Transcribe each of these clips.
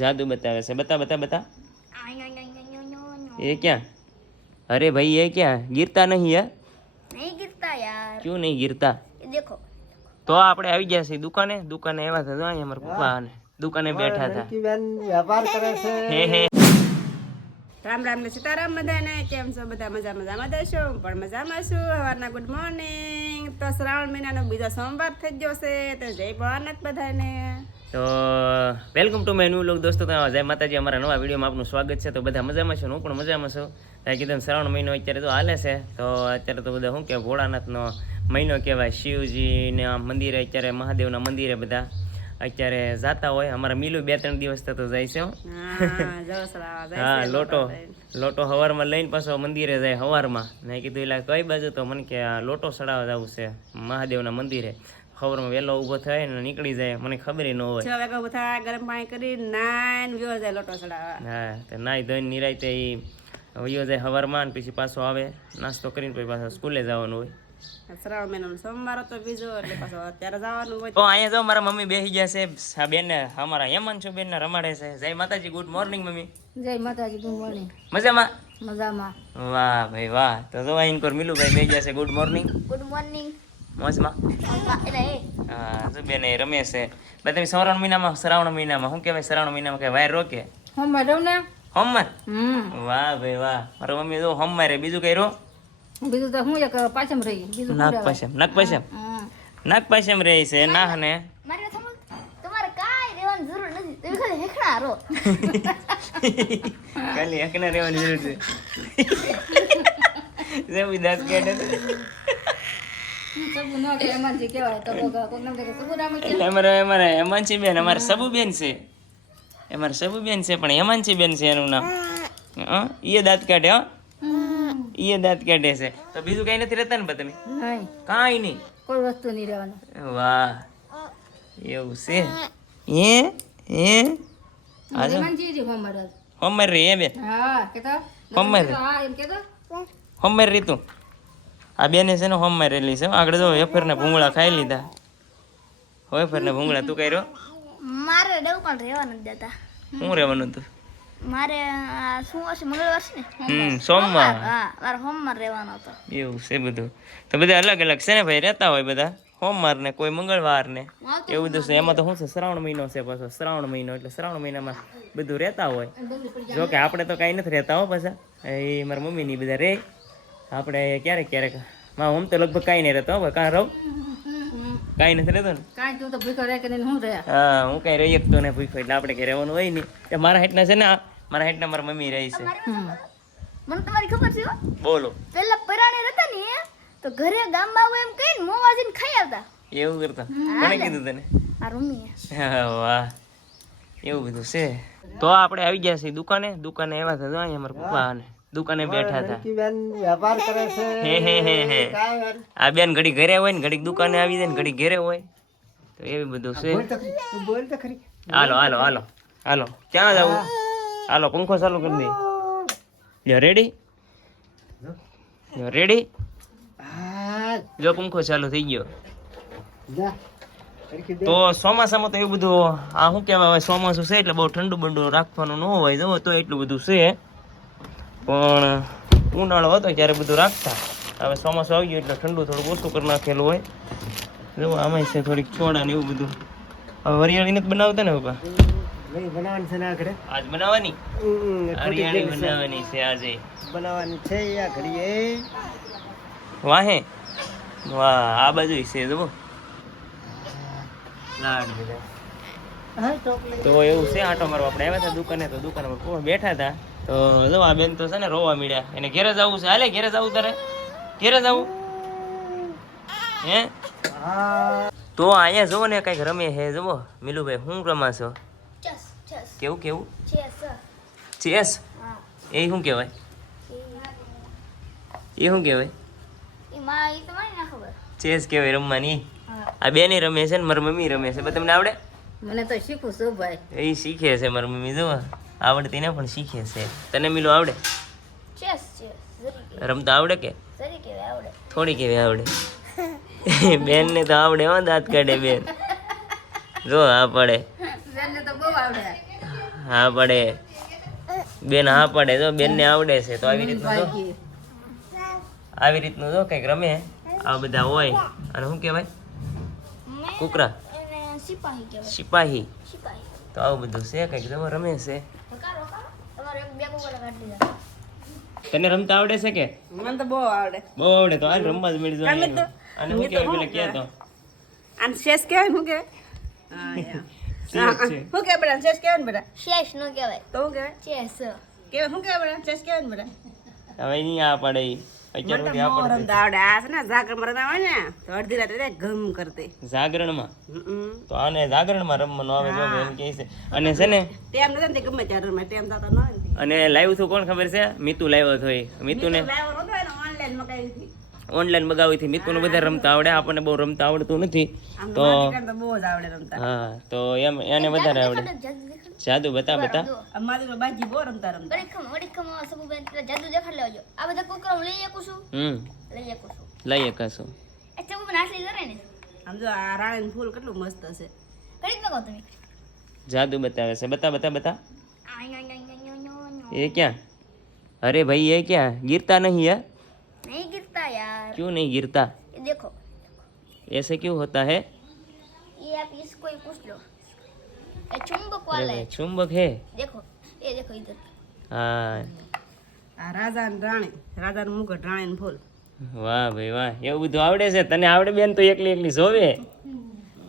જાદુ બતાવે છે. બતા બતા બતા. એ ક્યાં? અરે ભાઈ એ ક્યાં? ગીરતા નહીં યાર. નહીં ગીરતા યાર. ક્યું નહીં ગીરતા? દેખો. તો આપણે આવી ગયા છીએ દુકાને. દુકાને એવા થતા અહીંયા અમારા પપ્પા અને દુકાને બેઠા હતા. વેપાર કરે છે. હે હે. રામ રામ ને સીતારામ બધાને. કેમ છો? બધા મજા મજામાં દેશો હું પણ મજામાં છું. સવારના ગુડ મોર્નિંગ તો શ્રાવણ મહિનાનો બીજો સોમવાર થઈ ગયો છે. તો જય ભવાનક બધાને. તો welcome to my new vlog દોસ્તો તો જય માતાજી અમારા નવા વિડીયોમાં આપનું સ્વાગત છે. તો બધા મજામાં છો? હું પણ મજામાં છું. કીધું શ્રાવણ મહિનો અત્યારે તો હાલે છે. તો અત્યારે તો બધા શું કે ભોળાનાથનો મહિનો કહેવાય. શિવજીના મંદિરે અત્યારે મહાદેવના મંદિરે બધા અત્યારે જાતા હોય. અમારા મિલું બે ત્રણ દિવસ થતો જાય છે હા. લોટો લોટો હવારમાં લઈને પાછો મંદિરે જાય હવારમાં. મેં કીધું એટલે કઈ બાજુ? તો મને કે આ લોટો ચડાવવા જવું છે મહાદેવના મંદિરે. ખબરમાં વહેલો ઊભો થાય ને નીકળી જાય મને ખબર ન હોય. છ વાગે ઊભો થાય ગરમ પાણી કરી નાઈને વ્યવ જાય લોટો ચડાવવા. હા તો નાઈ ધોઈને નિરાય તે વ્યવ જાય સવારમાં ને પછી પાછો આવે નાસ્તો કરીને પછી પાછો સ્કૂલે જવાનું હોય. અમારા હેમાંશુ બેન ને રમાડે છે. જય માતાજી ગુડ મોર્નિંગ મમ્મી. જય માતાજી ગુડ મોર્નિંગ મજામાં? મજામાં. વાહ ભાઈ વાહ. તો જો અહીં કોર મિલુભાઈ બેસી ગયા છે ગુડ મોર્નિંગ ગુડ મોર્નિંગ મોજમાં? હા જો બેન એ રમે છે. બે તમે શ્રાવણ મહિનામાં શ્રાવણ મહિનામાં શું કહેવાય શ્રાવણ મહિનામાં? કે વાયર રોકે? ને? વાહ ભાઈ વાહ. મારા મમ્મી જો હોમરે બીજું કઈ રો? બીજું તો હું એક પાછમ રહી. બીજું રહે છે ના ને. તમારે કાંઈ રહેવાની જરૂર નથી. તમે ખાલી હેખણા રહો. ખાલી રહેવાની જરૂર છે. જેવું એટલે અમારે અમારે હેમાંશી બેન અમારે સબુબેન છે. અમારે સબુબેન છે પણ હેમાંશી બેન છે એનું નામ. હા? એ દાંત કાઢે હો? એ દાંત કાઢે છે. તો બીજું કઈ નથી રહેતા ને બા તમે? કાંઈ નહીં. કોઈ વસ્તુ નહીં રહેવાનું. વાહ. એવું છે? હે? હે? હોમર રે એ બેન? હા કેતો? હોમર હા એમ કેતો? હોમર રીતું આ બેને છે ને હોમ મારેલી છે આગળ જો વેફરને ભૂંગળા ખાઈ લીધા. વેફર ને ભૂંગળા તું કર્યો? મારે ડેવું પણ રહેવાનું જ દેતા શું રહેવાનું હતું? મારે શું હશે? મંગળવાર છે ને? હમ સોમવાર. હા મારે હોમમાં રહેવાનો હતો. એવું છે બધું. તો બધા અલગ અલગ છે ને ભાઈ? રહેતા હોય બધા? સોમવાર ને કોઈ મંગળવાર ને એવું બધું છે. એમાં તો શું છે? શ્રાવણ મહિનો છે પાછો. શ્રાવણ મહિનો એટલે શ્રાવણ મહિનામાં બધું રહેતા હોય. જો કે આપણે તો કાંઈ નથી રહેતા હો પાછા. એ મારા મમ્મીની બધા રહે આપણે ક્યારેક ક્યારેકમાં હું તો લગભગ કાંઈ નહીં રહેતો હવે કાં રહું. કાંઈ નથી રહેતો ને? કાંઈ તું તો ભૂખો રહે કે હું રહ્યા હા હું કાંઈ રહી શકતો ને ભૂખો એટલે આપણે કંઈ રહેવાનું હોય નહીં મારા હેઠના છે ને મારા હેઠના મારા મમ્મી રહી છે. મને તમારી ખબર છે બોલો. પેલા પરાણે રહેતા ને તો ઘરે ગામમાં આવું એમ કહીને મોં વાજીને ખાઈ આવતા. એવું કરતા? કોણે કીધું તને? આ રૂમી વાહ. એવું બધું છે. તો આપણે આવી ગયા છીએ દુકાને. દુકાને એવા હતા અહીંયા અમારા પપ્પા અને. દુકાને બેઠા હતા. વેપાર કરે છે. હે હે હે હે. આ બેન ઘડી ઘરે હોય ને ઘડી દુકાને આવી જાય ને ઘડી ઘરે હોય. તો એ બધું છે. બોલ તો ખરી હાલો હાલો હાલો હાલો. ક્યાં જવું? હાલો પંખો ચાલુ કરી દે. યો રેડી યો રેડી જો પંખો ચાલુ થઈ ગયો. તો ચોમાસામાં તો એવું બધું આ શું કહેવાય હવે ચોમાસું છે એટલે બહુ ઠંડુ બંડુ રાખવાનું ન હોય જવો તો એટલું બધું છે. પણ ઉનાળો હતો ત્યારે બધું રાખતા. હવે ચોમાસું આવી ગયું એટલે ઠંડુ થોડું ઓછું કરી નાખેલું હોય. જો આમાં છે થોડીક ચોડા ને એવું બધું. હવે વરિયાળી નથી બનાવતા ને નહીં બનાવવાની છે ને આ ઘરે. આજ બનાવવાની? હરિયાળી બનાવવાની છે આજે. બનાવવાની છે આ ઘડીએ. વાહે? વાહ આ બાજુ છે જુઓ લાડ બધા. તો એવું છે આટો મારવા આપણે આવ્યા હતા દુકાને તો દુકાન પર બેઠા હતા? તો જો આ બેન તો છે ને રોવા મળ્યા એને ઘેરે જવું છે. હાલે ઘેરે જવું તારે? ઘેરે જવું હે? તો અહીંયા જુઓ ને કંઈક રમે હે જુઓ. મિલુભાઈ શું ચસ ચસ. કેવું કેવું? Chess chess. એ શું કહેવાય? એ શું કહેવાય? ખબર? ચેસ કહેવાય રમવાની. આ બેને રમે છે ને મારી મમ્મી રમે છે. તમને આવડે? મને તો શીખું છું ભાઈ. એ શીખે છે મારી મમ્મી જુઓ. આવડતી ને પણ શીખે છે. તને મિલો આવડે? રમતા આવડે કે? થોડી કેવી આવડે. બેન ને તો આવડે હો દાંત કાઢે બેન. જો હા પડે. બેનને તો બહુ આવડે. હા પડે. બેન હા પડે. તો બેન ને આવડે છે તો આવી રીતનું જો. આવી રીતનું જો કંઈક રમે. આ બધા હોય. અને શું કહેવાય? કુકરા. સિપાહી સિપાહી. સિપાહી. તો આવું બધું છે કંઈક જો રમે છે. કારો. તમારે એક બે કુકર કાઢી દીધા તને રમતા આવડે છે કે? મને તો બહુ આવડે. બહુ આવડે તો હાલ રમવા જ મળી જાય તો અને હું કહેવાય પેલા કે તો? આને શેષ કે હું કે હું કે બરા શેષ કેવાય બરા શેષ નો કહેવાય. તો હું કહેવાય? ચેસ કેવાય હું કે બરા શેષ કેવાય ને બેટા હવે નહીં આ પડે તો ને જાગરણ ને રમવાનું આવે જો એમ છે. અને છે ને? ટેમ ને ગમે ત્યારે રમે ટેમ ન ને. અને કોણ ખબર છે? મિતુ લાવ્યો હતો મગાવી હતી. ઓનલાઈન મગાવી હતી. મિતુને બધા રમતા આવડે આપણને બહુ રમતા આવડતું નથી. આમ તો મારી તો બહુ જ આવડે રમતા. હા તો એમ એને વધારે આવડે. જાદુ બતા બતા અમારી તો બાજી બહુ રમતા રમતા વડીખમ વડીખમ સબુબેન પેલા જાદુ દેખાડ લેજો આ બધા કુકર હું લઈ શકું છું હમ લઈ શકું છું લઈ એકાશું એ સબુબેન આટલી કરે ને આમ જો આ રાણીનું ફૂલ કેટલું મસ્ત હશે કરી જ નાખો તમે જાદુ બતાવે છે બતા બતા બતા આય, આય, આય, આય, આય, આય, આય. ये क्या अरे भाई ये क्या गिरता नहीं है नहीं गिरता यार क्यों नहीं गिरता ये देखो ऐसे क्यों होता है ये आप इसको ही पूछ लो ये चुंबक अरे वाला भाई, है चुंबक है देखो ये देखो इधर हाँ આ રાજા ને રાણી રાજાનું મુગટ રાણીનું ફૂલ વાહ ભાઈ વાહ એવું બધું આવડે છે તને આવડે બેન તો એકલી એકલી જોવે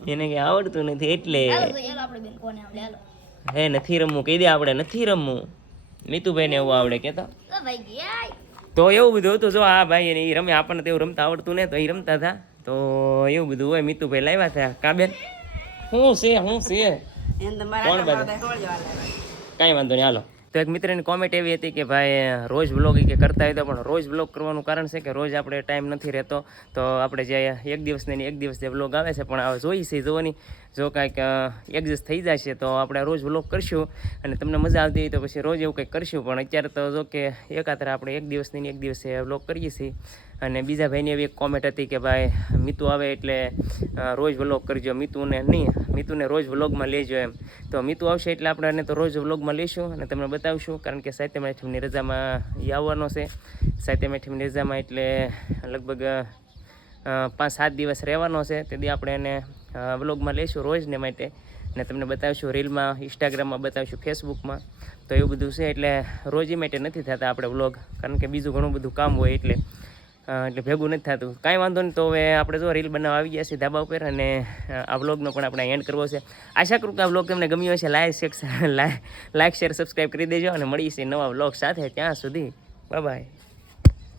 એને કઈ આવડતું નથી એટલે હાલો તો ચાલો આપણે બેન કોને આવડે હાલો હે નથી રમવું કહી દે આપણે નથી રમવું મીતુભાઈ ને એવું આવડે કેતા તો ભાઈ ગયા તો એવું બધું હતું જો આ ભાઈ ને એ રમે આપણને તો એવું રમતા આવડતું ને તો એ રમતા હતા તો એવું બધું હોય મીતુભાઈ લાવ્યા હતા કા બેન શું છે શું છે એને તો મારા કોણ. કાંઈ વાંધો નહીં હાલો. તો એક મિત્રની કોમેન્ટ એવી હતી કે ભાઈ રોજ વ્લોગ કે કરતા હોય તો પણ રોજ વ્લોગ કરવાનું કારણ છે કે રોજ આપણે ટાઈમ નથી રહેતો. તો આપણે જે એક દિવસ ને એક દિવસ જે વ્લોગ આવે છે પણ હવે જોઈ છે જોવાની. જો કાંઈક એડજસ્ટ થઈ જશે તો આપણે રોજ વ્લોગ કરશું અને તમને મજા આવતી હોય તો પછી રોજ એવું કંઈક કરશું. પણ અત્યારે તો જો કે એકાત્ર આપણે એક દિવસની એક દિવસે વ્લોગ કરીએ છીએ. અને બીજા ભાઈની એવી એક કોમેન્ટ હતી કે ભાઈ, મિતુ આવે એટલે રોજ વ્લોગ કરજો. મિતુને નહીં, મિતુને રોજ વ્લોગમાં લેજો એમ. તો મિતુ આવશે એટલે આપણે એને તો રોજ વ્લોગમાં લઈશું અને તમને બતાવશું. કારણ કે સાહિત્ય મેઠમની રજામાં એ આવવાનો છે. સાહિત્ય મેઠમની રજામાં એટલે લગભગ પાંચ સાત દિવસ રહેવાનો છે. તેથી આપણે એને વ્લોગમાં લઈશું રોજને માટે. ને તમને બતાવીશું રીલમાં ઇન્સ્ટાગ્રામમાં બતાવીશું ફેસબુકમાં તો એવું બધું છે, એટલે રોજ માટે નથી થતા આપણે વ્લોગ કારણ કે બીજું ઘણું બધું કામ હોય એટલે એટલે ભેગું નથી થતું. કાંઈ વાંધો નહીં, તો હવે આપણે જો રીલ બનાવવા આવી ગયા છીએ ધાબા ઉપર અને આ વ્લોગનો પણ આપણે એન્ડ કરવો છે. આશા કરું કે આ વ્લોગ તમને ગમ્યો હશે. Like share like share subscribe કરી દેજો અને મળીએ નવા વ્લોગ સાથે. ત્યાં સુધી બાય